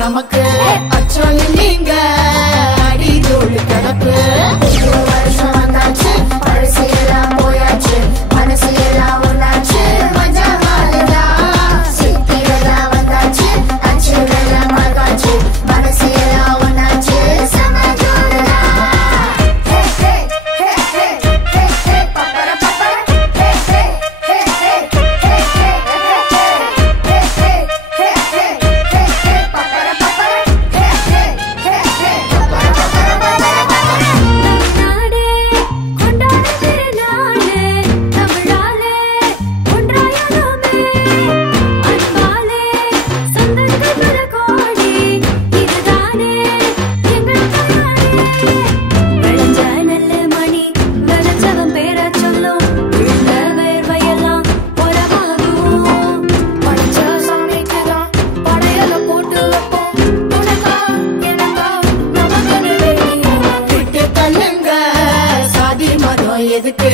நமக்கு அச்சம் இல்லைங்க அடி தூள் கிடப்பு வருஷம் வந்தாச்சு பழசு எல்லாம் போயாச்சு மனசு எல்லாம் ஒன்னாச்சு மஜா வாழுதா சீக்கிரம் வந்தாச்சு அச்சு எல்லாம் மகாச்சு மனசு எல்லாம் ஒன்னாச்சு சமஜோடா ஹே ஹே ஹே ஹே ஹே ஹே பப்பர பப்பர ஹே ஹே ஹே ஹே ஹே ஹே ஹே ஹே ஹே ஹே பப்பர எதுக்கு